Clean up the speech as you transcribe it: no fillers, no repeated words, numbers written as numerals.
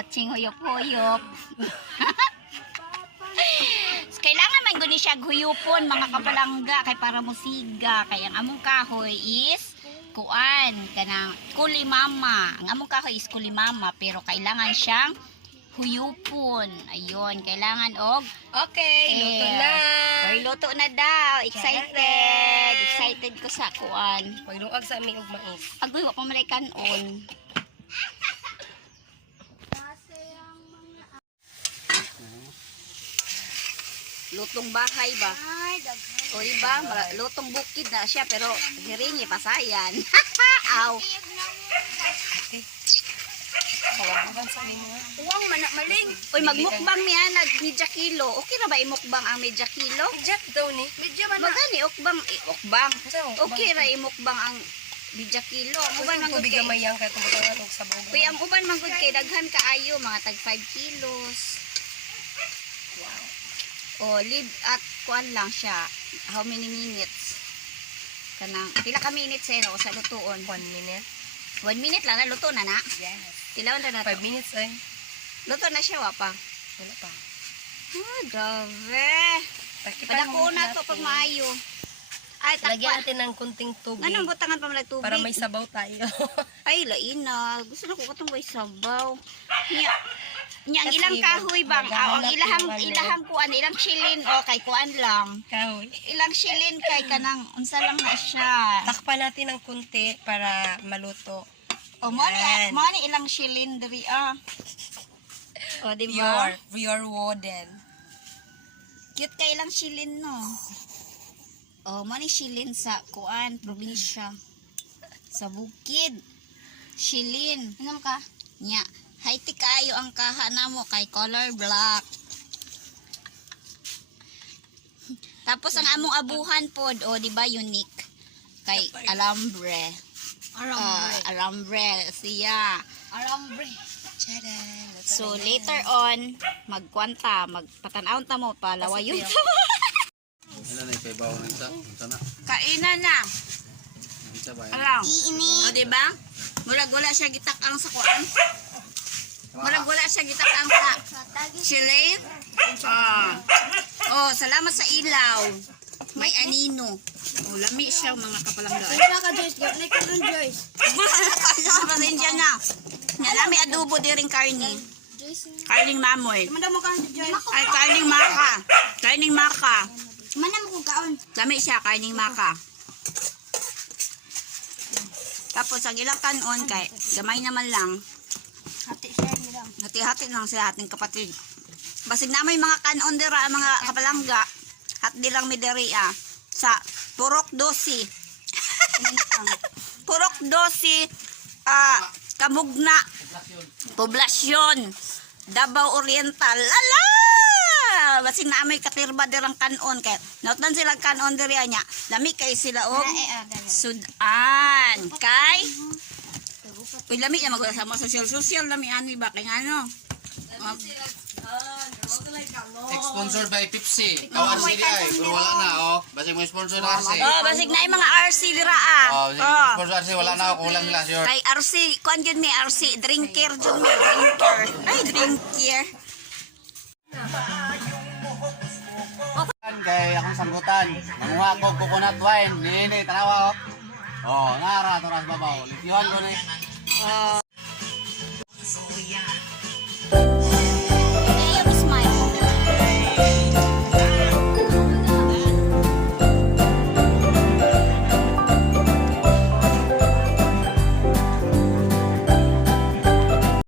matching huyop-huyop. Kailangan man guni siya huyupon mga kapalangga kay para musiga. Kay ang among kahoy is kuan kanang kulimama. Ang among kahoy is kulimama pero kailangan siyang huyupon. Ayun, kailangan og Okay, luto na. Oy, luto na daw. Excited. Excited ko sa kuan. Magluag sa aming og mais. Agoy wa pa man kanon. Lutong bahay ba? O iba, lutong bukid na siya pero hiringi pasayan. Aw. Kawagan sa aming mga. Uwang maling. Oy, magmukbang niya nag medya kilo. Okay ra ba imukbang ang medya kilo? Jack daw ni. Medyo man. Magani ukbang. Ukbang. Okay ra imukbang ang medya kilo. Ang uban man gud Tubig kay. gamayang kay tumutangan og sabaw. Uy, ang uban man gud kay daghan kaayo mga tag 5 kilos. Oh, live at kuan lang siya. How many minutes? Kanang pila ka minutes no sa lutuon? 1 minute. 1 minute lang na luto na na. Yes. Tilawan na 5 minutes ay. Luto na siya wa pa. Wala pa. Ah, grabe. Takipan Padako mo na to natin. pag maayo. Ay, Lagyan takpa. natin ng kunting tubig. Anong butangan pa man tubig? Para may sabaw tayo. Ay, lain na. Gusto na ko katong may sabaw. Nya ang Kasi ilang kahoy bang? Ang maghahanap yung ilahang kuan, ilang shilin o kay kuan lang. Kahoy. Ilang shilin kay kanang unsa lang na siya. Takpan natin ng kunti para maluto. O mo Yan. ni ilang shilin diri ah. O di ba? Pure wooden. Cute kay ilang shilin no. O mo ni shilin sa kuan, probinsya. Sa bukid. Shilin. Ano ka? Nya. Haiti kayo ang kaha namo kay color black. Tapos ang among abuhan pod o di ba unique kay alambre. Alambre siya. Alambre. Charan. So later on magkwanta, magpatanaw ta mo palawayon. Ano na ipabaw ng isa? Unsa na? Kainan na. Isa ba? Alam. O di ba? Murag wala siya gitak-ang sa kuan. Murag wala siya gitak-ang sa chili. Oh, salamat sa ilaw. May anino. Oh, lami siya mga kapalangga. Ka Joyce, like ka nun Joyce. Kaya pa rin dyan na. Nga lami adobo di rin karni. Karning mamoy. Manda mo ka Joyce. Ay, karning maka. Karning maka. Mana mo kung kaon. Lami siya, karning maka. Tapos ang ilang kanon kay gamay naman lang. Hati siya nilang. Hati-hati lang sila ating kapatid. Basig na may mga kanon dira mga kapalangga. At di lang midiri sa Purok Dosi. Purok Dosi Kamugna Poblasyon Davao Oriental. Lala! Basig na may katirba dirang kanon kay nautan sila kanon diri nya. Lami kay sila og sudan kay uy, lami na magula sa mga social lami ani ba kay ano Sponsored by Pepsi. RC di ay. Pero wala na oh. Basig mo sponsor na RC. basig na yung mga RC dira Oh, sponsor RC wala na ako kulang nila sure. kay RC kuan jud mi RC drinker jud mi drinker ay drinker Kay akong sambutan. Manguha ko coconut wine. Nini tanawa oh. Oh, ngara toras babaw. Lityuhan ko ni.